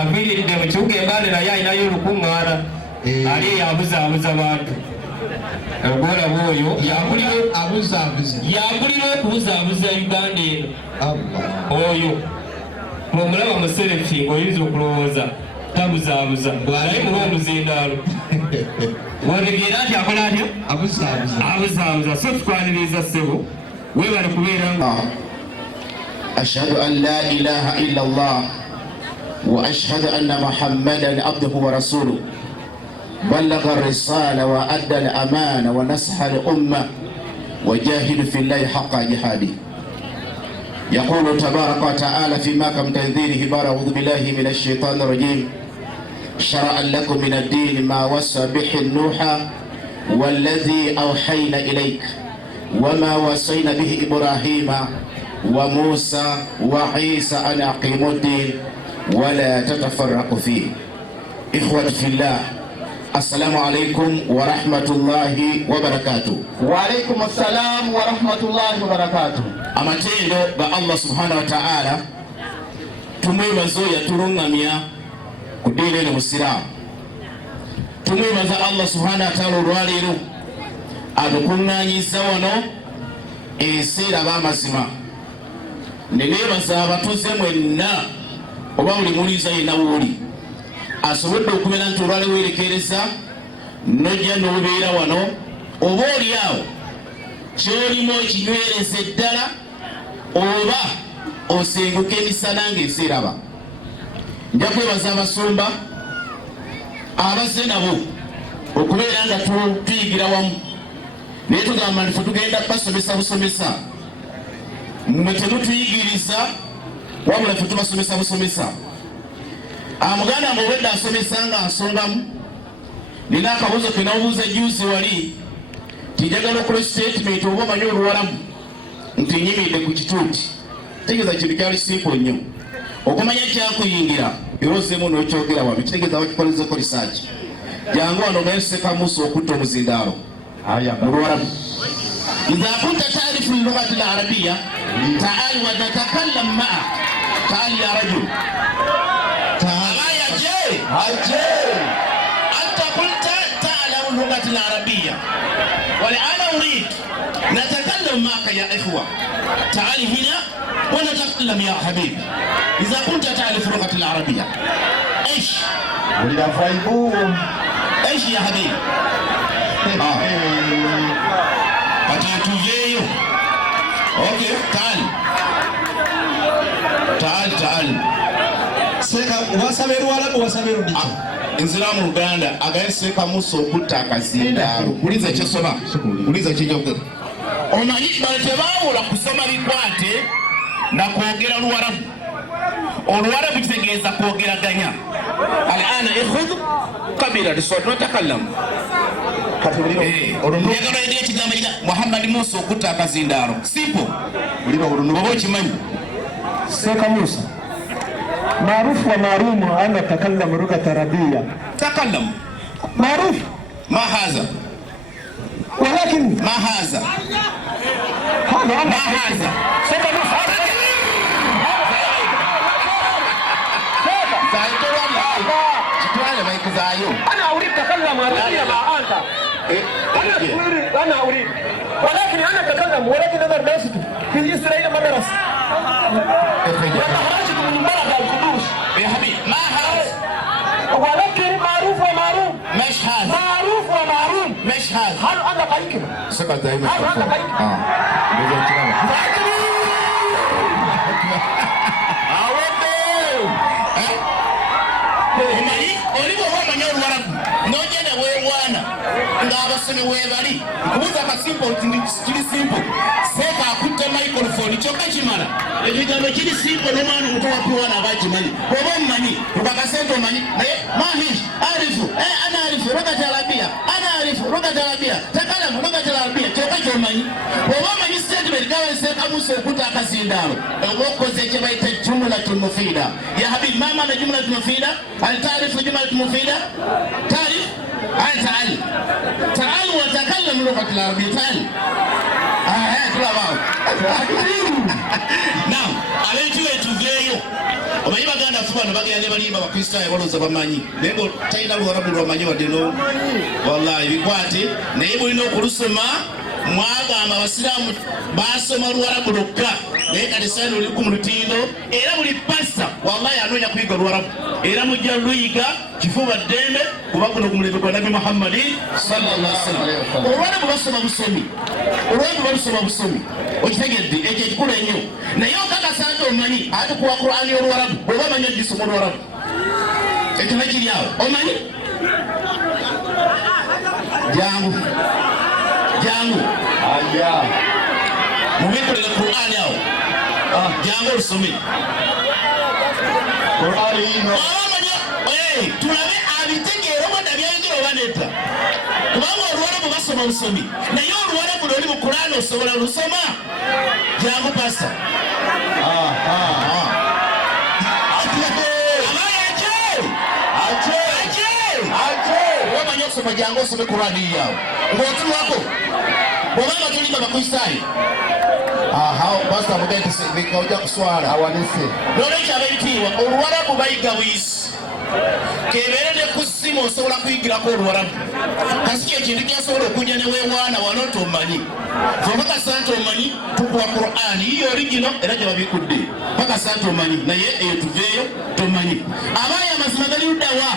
aviiridde mu kibuga Mbale naye alinayo olukuŋŋaana ali yabuzabuza bantu ogwolaba oyo yagulira okubuzaabuza Uganda eno oyo omulaba muserefi ng'oyinza okulowooza tabuzaabuza naye muba omuzindaalo wotegeera nti akola atya abuzaabuza so tukwaniriza ssebo webale kubeera nga ashhadu an la ilaha illa Allah wa ashhadu anna Muhammadan abduhu wa rasuluhu بلغ الرسالة وأدى الأمانة ونصح الأمة وجاهد في الله حق جهاده. يقول تبارك وتعالى في محكم تنزيله بعد أعوذ بالله من الشيطان الرجيم شرع لكم من الدين ما وصى به نوح والذي أوحينا إليك وما وصينا به إبراهيم وموسى وعيسى أن أقيموا الدين ولا تتفرقوا فيه. إخوة في الله، السلام عليكم ورحمة الله وبركاته. وعليكم السلام ورحمة الله وبركاته. Amatendo ba Allah subhanahu wa ta'ala tumwebaza yatulungamya ku ddiini eno Musiraamu. Tumwebaza Allah subhanahu wa ta'ala olwaleero atukuŋŋaanyiza wano ebiseera by'amazima. Ne neebaza abatuuze mwenna oba buli muliiza yenna w'oli asobodde okubeera nti olwaleero weerekereza nojja n'obeera wano oba oli awo ky'olimu okinywereza eddala oba osenguka emisana ng'eseeraba. Nja kwebaza abasumba abazze nabo okubeera nga tuyigira wamu naye tugamba nti fe tugenda basomesa busomesa mmwe temutuyigiriza wabula fe tubasomesa busomesa. Amuganda ng'obwedde asomesa nga nsongamu nina akabuuzo ke nawubuuza juuzi wali tijagala okukola statement oba omanyi oluwalamu nti nyimiridde ku kituuti kitegeeza kintu kyali simple nnyo okumanya kyakuyingira era ozzeemu n'okyogera wano kitegeeza wakikolezeko research jangu wano ogaesekamuusa okutta omuzindaalo mu luwalamu. إذا كنت تعرف اللغة العربية تعال ونتكلم معك. تعال يا رجل أنت قلت تعلم اللغة العربية والآن أريد نتكلم معك يا إخوة. تعال هنا ونتكلم يا حبيبي. إذا كنت تعرف اللغة العربية إيش؟ إيش يا حبيبي؟ أتيتوزيو. أوكي تعال seka wasaberu wala wasaberu dicho inzira mu Uganda agaiseka muso okutta akazindaalo. Uliza kyesoma uliza kyejogera omanyi balete baawula kusoma bikwate na kwogera Luwarabu. Oluwarabu kitegeeza kwogeraganya. Alana ikhudh kabira lisot natakallam olunogera edi ekigambo kya Muhammad Musa okutta akazindaalo simple uliba olunobo kimanyi seka Musa معروف ومعلوم أنا أتكلم لغة عربية. تكلم معروف. ما هذا؟ ولكن ما هذا؟ ما هذا؟ أنا أريد أتكلم عربية مع أنت. أنا أريد ولكن أنا أتكلم ولكن أنا درست في إسرائيل مدرسة. وخرجت من بلد القدوس يا حبيبي. ما هذا؟ ولكن معروف ومعروف. مش هذا. معروف ومعروف. مش هذا. هل أنا قيكم؟ سكت دائما. هل أنا قيكم؟ Ngabasome webali kubuza akasimple kiri simple seka akutte microphone kyokka kimala ekigambo kiri simple n'omwana omuto wapiwana abakimanyi oba omumanyi tukakasente omanyi naye mahish arifu ana arifu lugati arabia ana arifu lugati arabia takalamu lugati arabia kyokka kyomanyi oba omanyi statement gaweseka musa okutta akazindaalo oba okoze kye bayita jumlatun mufida. Ya habibi ma maana jumlatun mufida? Hal taarifu jumlatun mufida? Taarif تعال وتكلم اللغة العربية. تعال هات لا بعض. نعم عليك لا تزيو omanyi baganda afu bano bagenda balimba abakristaayo balooza bamanyi naye nga talina luwarabu lwamanyi baddeno wallahi bikwate naye bulina okulusoma. Mwagamba abasiraamu basoma luwarabu lwokka naye kati saino luliku mu lutindo era buli pasta wallahi anoonya kuyiga luwarabu era mujja luyiga kifuba ddembe kuba guno ku mulembe gwa Nabi Muhammadi sallallahu alaihi wasallam. Olwarabu basoma busomi, olwarabu balusoma busomi, okitegedde ekyo ekikulu ennyo naye okakasa nti omanyi ate kuwa Qur'ani y'oluwarabu bw'oba amanyi ogisoma oluwarabu ekyo nekiri awo omanyi jangu mubikolere Qur'ani awo jangu olusome Qur'ani ino tulabe abitegeera oba nabyayogera oba nedda kubanga oluwarabu basoma busomi naye oluwarabu lwoli mu Qur'ani osobola lusoma jangu pasta omanyi okusoma jangu osome Qur'ani yawo ng'otulwako bwobanga tulimba bakristaayo pasta mugaita ojja kuswala awanise nolwekyo ab'ebitiibwa oluwarabu bayiga buyisi kebeere ne ku ssimu osobola kuyigirako oluwarabu kasiki ekintu kyasobola okujja ne weewaana wano tomanyi fomukasa nti omanyi tukuwa Qur'ani iyo origino era gye babikudde pakasa nti omanyi naye eyo tuveeyo tomanyi abaayi amazima gali luddawa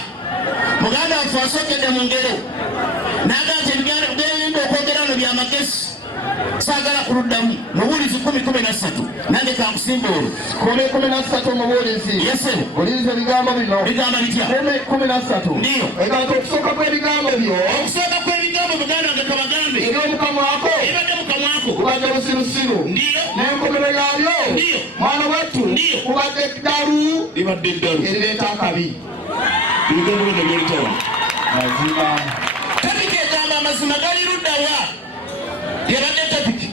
muganda waffe asookedde mu ngero n'agamba nti ebigambo okwogera no byamagezi saagala kuluddamu mubuulizi 10:13 nange kankusimba olwo 10:13 omubuulizi yesebo buliza ebigambo bino bigamba bitya 10:13 ndiyo egato okusooka kw'ebigambo byo okusooka kw'ebigambo muganda wange kabagambe eri omukamwako ebadde mukamwako kubadde busirusiru ndiyo n'enkomero yaalyo ndiyo mwana wattu ndiyo kubadde eddalu libadde eddalu erireeta akabi ebigambo bino byolitawa mazima tabika egamba amazima gali luddawa yabadde tabiki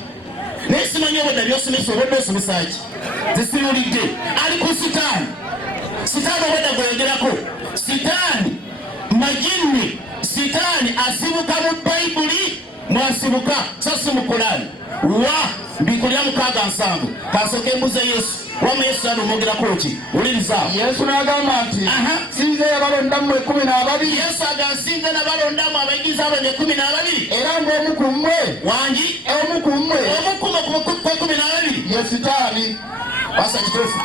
naye simanyi obadde byosomesa obadde osomesaki zisiwulidde ali ku sitaani obadde gweyogerako sitaani majinni sitaani asibuka mu bayibuli mwasibuka so si mu Qur'ani wa mbiko lya 6-7 kasooka embuza Yesu wama Yesu ali omwogerako ki uliriza Yesu n'agamba nti sinze yabalondamu 12 Yesu agansinze nabalondamu abayigiza abo 12 era ng'omu ku mmwe wangi omu ku mmwe ku 12 ye sitaani basa kituufu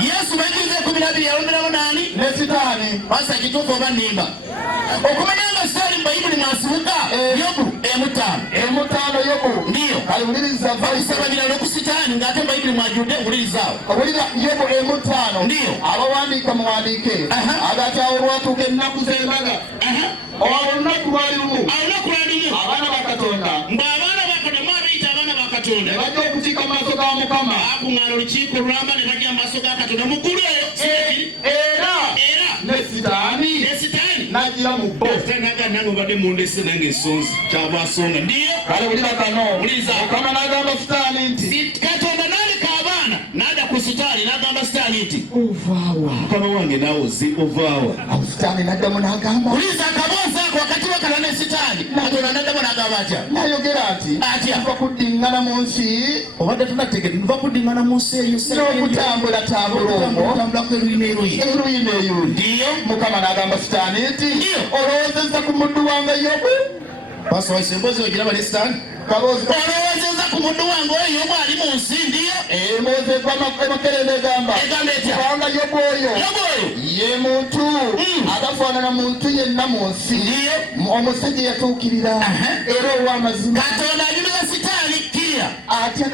Yesu bayigiza 12 yalonderamu nani ne sitaani basa kituufu oba nnimba okumanya nga sitaani mu bayibuli mwasibuka Yobu 5 Yobu ndiyo aliwuliriza balisababira ku sitaani ng'ate mu bayibuli mwajudde owulirizaawo owulira Yobu 5 ndiyo abawandiika muwandiike agati awo olwatuuka ennaku z'embaga olunaku lwali lumu abaana ba Katonda ng'abaana ba Katonda mwabiyita abaana ba Katonda ne bajja okukiika mu maaso ga Mukama akuŋŋaana olukiiko lulamba ne bajja mu maaso ga Katonda mu ggulu eyo era ne sitaani najira mu bbo naga nange obadde mundese nange ensonzi kyabasonga ndiyo kale wulira kano wuliza Mukama n'agamba sitaani nti Katonda n'aleka abaana n'adda ku sitaani n'agamba sitaani nti ovaawa Mukama wange naawe ovaawa sitaani n'addamu n'agamba wuliza akaboozi ako wakati wakala ne sitaani Katonda n'addamu n'agamba atya n'ayogera ati tuva kuddiŋŋana mu nsi obadde tunategedde tuva kuddiŋŋana mu nsi eyo n'okutambula tambulombo eruyi n'eruyi ndiyo Mukama n'agamba sitaani nti olowoozezza ku muddu wange Yobu basoose emboozi ogiraba ne sitaani olowoozezza ku muddu wange oyo Yobu ali mu nsi ndiyo emboozi emakerenda egamba kubanga Yobu oyo ye muntu agafaanana muntu yenna mu nsi ndiyo omusajja yatuukirira era ow'amazima Katonda anyumiza sitaani kirira atya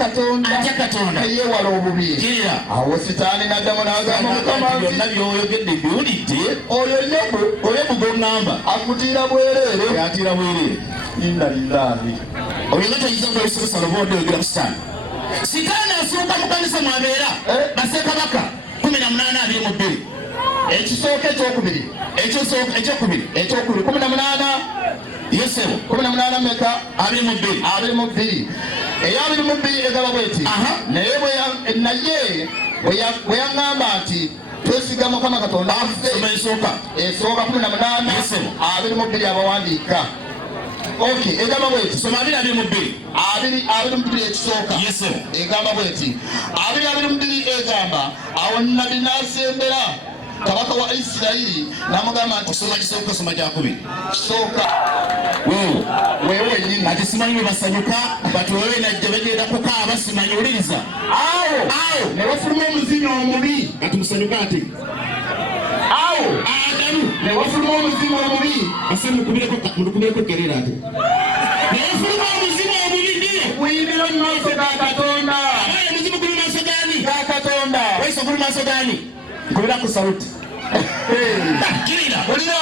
Katonda yeewala obubi kirira awo sitaani n'addamu n'agamba Mukama nti byonna by'oyogedde biwulidde oyo Yobu g'oŋŋamba akutiira bwereere atiira bwereere inna lillahi oyo nga toyinza okulisomesa loboodde oyogera mu sitaani asooka mu kanisa mwabeera bassekabaka 18:22 ekisooka ekyokubiri 18 Yosebo 18 meka 22 eya 22 egaba bweti naye bwe yaŋŋamba nti twesiga Mukama Katonda affe esooka 18 22 abawandiika Okay, egamba bweti. Soma 2:2. Abiri mu bbiri ekisooka. Yes sir. Egamba bweti. Abiri mu bbiri egamba awo nnabbi n'asembera kabaka wa Isirayiri n'amugamba nti Osoma kisooka soma kyakubiri. Kisooka. Wewe nyinyi ati simanyi basanyuka batu wewe najja bagenda kukaaba simanyi uliriza. Awo ne bafuluma omuzimu omubi. ati musanyuka ati. Awo ne bafuluma omuzimu omubi. Ase mukubireko kerera ati. Ne bafuluma omuzimu omubi ndiyo. Kuyimira mu maaso ga Katonda. Abaye muzimu guli maaso gani? Ga Katonda. Weso guli maaso gani? Kubira ku sauti. Kirira. Ulira.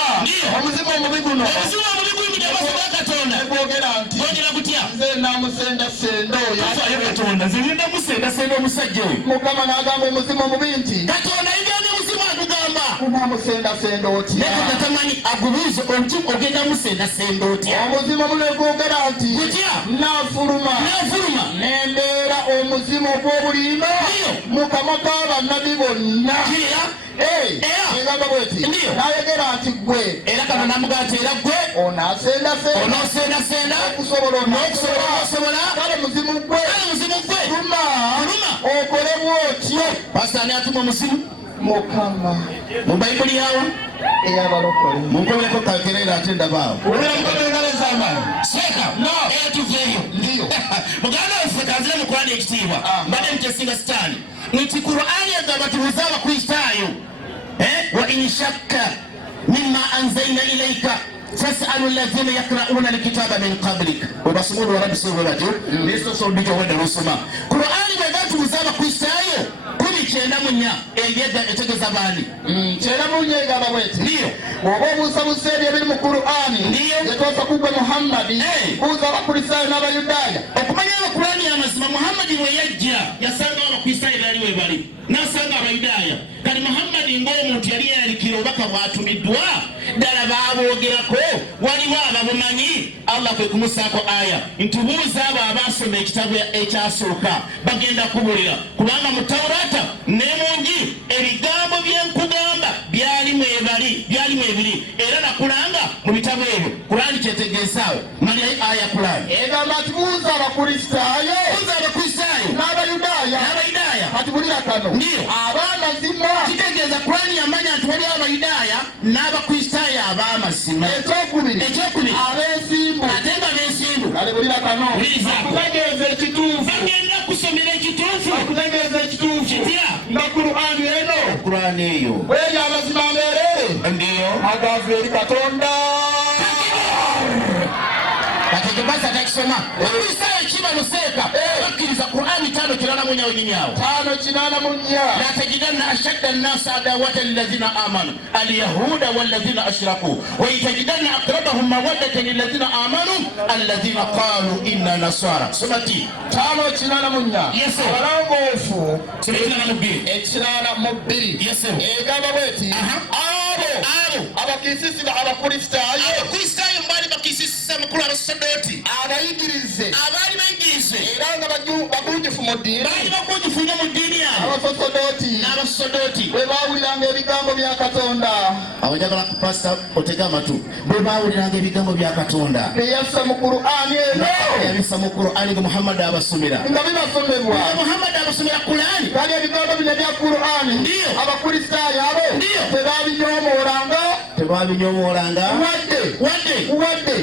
Omuzimu omubi guno. Omuzimu omubi guli mu maaso ga Katonda. Gwogera nti. Gwogera gutya? Nze namusenda senda oyo. Ayo Katonda zirinda musenda senda omusajja oyo. Mukama n'agamba omuzimu omubi nti. Katonda yigana omuzimu agugamba. Kunamusenda senda otya. Neko katamani agubuuze omuzimu ogenda musenda senda otya. Omuzimu omubi gwogera nti. Gutya? Nafuluma. Nembeera omuzimu ogw'obulimba. Mukama k'abannabbi bonna. Kirira. Egamba bweti. N'ayogera nti gwe. Era kano namugati era gwe. Onoosendasenda. Okusobola. Kale muzimu gwe. Luma. Okole bw'otyo. Pastor ani atuma omuzimu? Mukama. Mu Bayibuli yawa? Ey'abalokole. Munkoleko kakerera ate ndabaawo. Olera mukono engalo ez'amaanyi. Seeka. Era tuveeyo. Ndiyo. Muganda waffe kanzire mu Qur'ani ekitiibwa. Mbadde mutesinga sitaani. Nti Qur'ani egamba tubuuze abakristaayo. Wa in shakka mimma anzalna ilayka fas'alu alladhina yaqra'una alkitaba min qablik. Obasomulu warabi sobe batyo. Yesu so bijo wenda nosoma. Qur'ani bw'egamba tubuuze abakristaayo 19:4 engeda etegeza baani. 9:4 egamba bweti. Ndiyo. Bw'oba obuusabuusa ebyo ebiri mu Qur'ani. Ndiyo. Yetoosa kugwe Muhammadi. Buuza abakristaayo n'abayudaaya. Okumanya Qur'ani y'amazima Muhammadi bwe yajja yasanga abakristaayo baali we bali. N'asanga abayudaaya. Kati Muhammadi ng'omuntu yali yalikira obubaka bw'atumiddwa ddala baaboogerako waliwo ababumanyi. Allah kwe kumusaako aya nti buuza abo abaasoma ekitabo ekyasooka bagenda kubulira kubanga mu Tawurata ne mungi ebigambo byenkugamba byalimu ebiri era nakulanga mu bitabo ebyo. Qur'ani kyetegeesaawo mali aya Qur'ani egamba nti buuza abakristaayo n'abayudaaya kati bulira kano. Ndiyo. Ab'amazima. Kitegeeza Qur'ani yamanya nti waliwo abayudaaya n'abakristaayo ab'amazima. Ekyokubiri. Ab'ensimbu. Ate nga b'ensimbu. Kale bulira kano. Okutegeeza ekituufu. Bagenda kusomera ekituufu. Okutegeeza ekituufu. Kitya? Nga Qur'ani eno. Qur'ani eyo. Bw'eri amazima ameerere. Ndiyo. Agava eri Katonda. Bategebaza takisoma. Abakristaayo kibano seeka. Bakkiriza Qur'ani 5:8 wenyinyawo. 5:8. لا تجدن أشد الناس عداوة للذين آمنوا اليهود والذين أشركوا وتجدن أقربهم مودة للذين آمنوا الذين قالوا إنا نصارى. سمعتي 5:8. Yes sir. Abalongoofu. 8:2. Yes sir. Egamba bweti. Abo abakisisi abakristaayo. Abakristaayo mbali bakisisa mukulu abasaddoti. Abayigirize. Abaali bayigirize. Era nga bagunjufu mu ddiini. Baali bagunjufu nnyo mu ddiini yaabwe. N'abasaddoti bwe baawuliranga ebigambo bya Katonda. Awo njagala ku pasita otega amatu. Bwe baawuliranga ebigambo bya Katonda. Beyassa mu Qur'ani eno. Yabissa mu Qur'ani nga Muhammad abasomera. Nga bibasomebwa. Muhammad abasomera Qur'ani. Kali ebigambo bino bya Qur'ani. Ndiyo. Abakristaayo abo. Ndiyo. Tebabinyoomolanga. Wadde.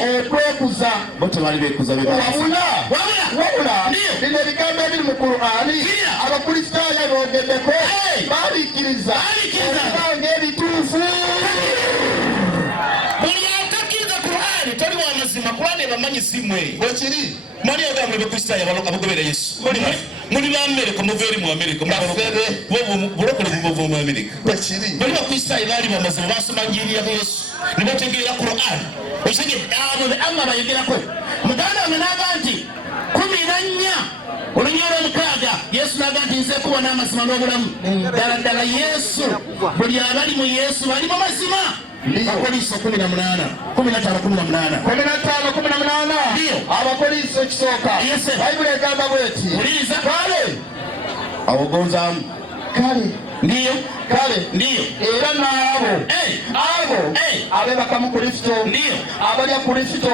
Okwekuza. Bo tebaali beekuza Wabula. Bino ebigambo ebiri mu Qur'ani. Abakristaayo boogeddeko. Babikkiriza. Ebibanga ebituufu. Buli atakkiriza Qur'ani toli wa mazima. Qur'ani ebamanyi simu eyo. Bwekiri. Mali ogamba ebakristaayo abagobera Yesu. Muli ba Amerika muva eri mu Amerika. Bulokole buva mu Amerika. Bwekiri. Bali bakristaayo baali bamazima basoma njiri ya Yesu. Ne bategeera Qur'ani. Osege abo be amma bayogerako. Muganda wange n'agamba nti 14 olunyolo 6 Yesu n'agamba nti nze kuba n'amazima n'obulamu. Ddala Yesu buli abali mu Yesu bali mu mazima. Abapoliisi 15. Ndiyo. Abapoliisi ekisooka. Yes sir. Bayibuli egamba bweti. Uliriza. Kale. Awo gonzaamu. Kale. ndiyo kale ndiyo era n'abo abo abebaka mu Kristo ndiyo abalya Kristo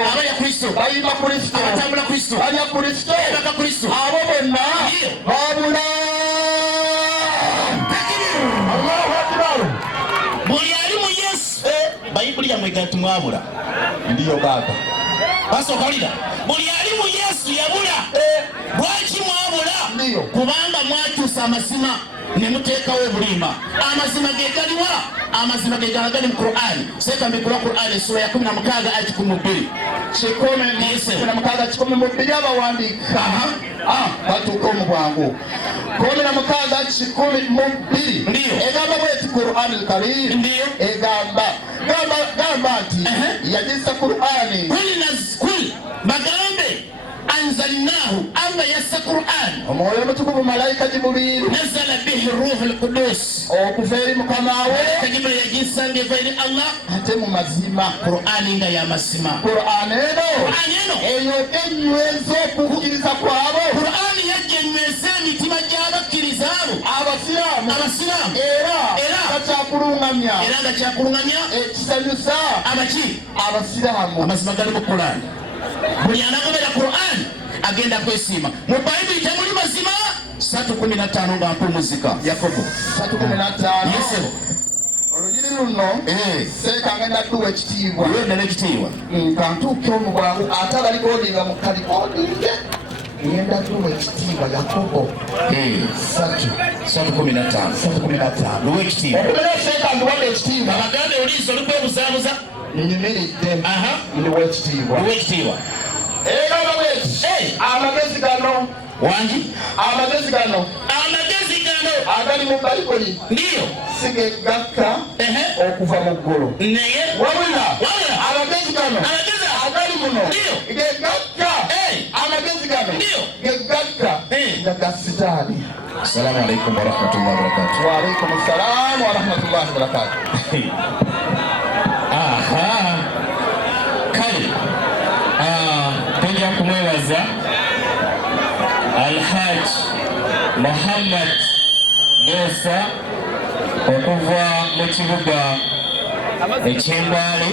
bayimba Kristo abatambula Kristo balya Kristo baka Kristo abo bonna babula. Allahu akbar. Buli ali mu Yesu Bayibuli yamwe gati mwabula Ndiyo baba basokalira buli ali mu Yesu yabula lwaki mwabula ndiyo kubanga mwakyusa amazima ne muteekawo obulimba. Amazima ge galiwa? Amazima ge gali mu Qur'ani. Sekambye kula Qur'ani sura ya 16 ayati 12 16 abawandiika batuuka omu bwangu 16 ndiyo egamba bweti Qur'an al-Karim egamba nti yagisa Qur'ani kul bagambe anzalnahu amba yassa Qur'an omwoyo omutukuvu malayika Jibril nazala bihi ruhu al-Qudus okuva eri Mukama we Jibril yagisanga eva eri Allah ate mu mazima Qur'ani nga y'amazima. Qur'an eno eyo enyweza okukkiriza kwabo. Qur'ani yajja enyweza emitima gy'abakkiriza abo abasiraamu era nga kyakulungamya ekisanyusa abaki abasiraamu. amazima gali mu Qur'ani. Buli anagobera Qur'ani agenda kwesiima. Mu Bayibuli temuli mazima 3:15 nga mpumuzika Yakobo 3:15 Yesebo olugiri luno seekanga ndadduwa ekitiibwa yondala ekitiibwa nga ntuuke omu bwangu ate abaligodinga mu kaligodinge yendadduwa ekitiibwa Yakobo 3:15 luwa ekitiibwa okumenya seeka nduwadde ekitiibwa abagambe oliiso olukwebuzaabuza nyimiridde ndiwa ekitiibwa egamba bweti amagezi gano wangi amagezi gano agali mu Bayibuli ndiyo sigegakka okuva mu ggulu naye wabula amagezi gano agali muno gegakka amagezi gano gegakka nga ga Sitaani. Assalamu alaikum warahmatullahi wabarakatuh. Wa alaikum assalam warahmatullahi wabarakatuh. kale tujja kumwebaza Alhaj Muhammad Musa okuva mu kibuga eky'Embale.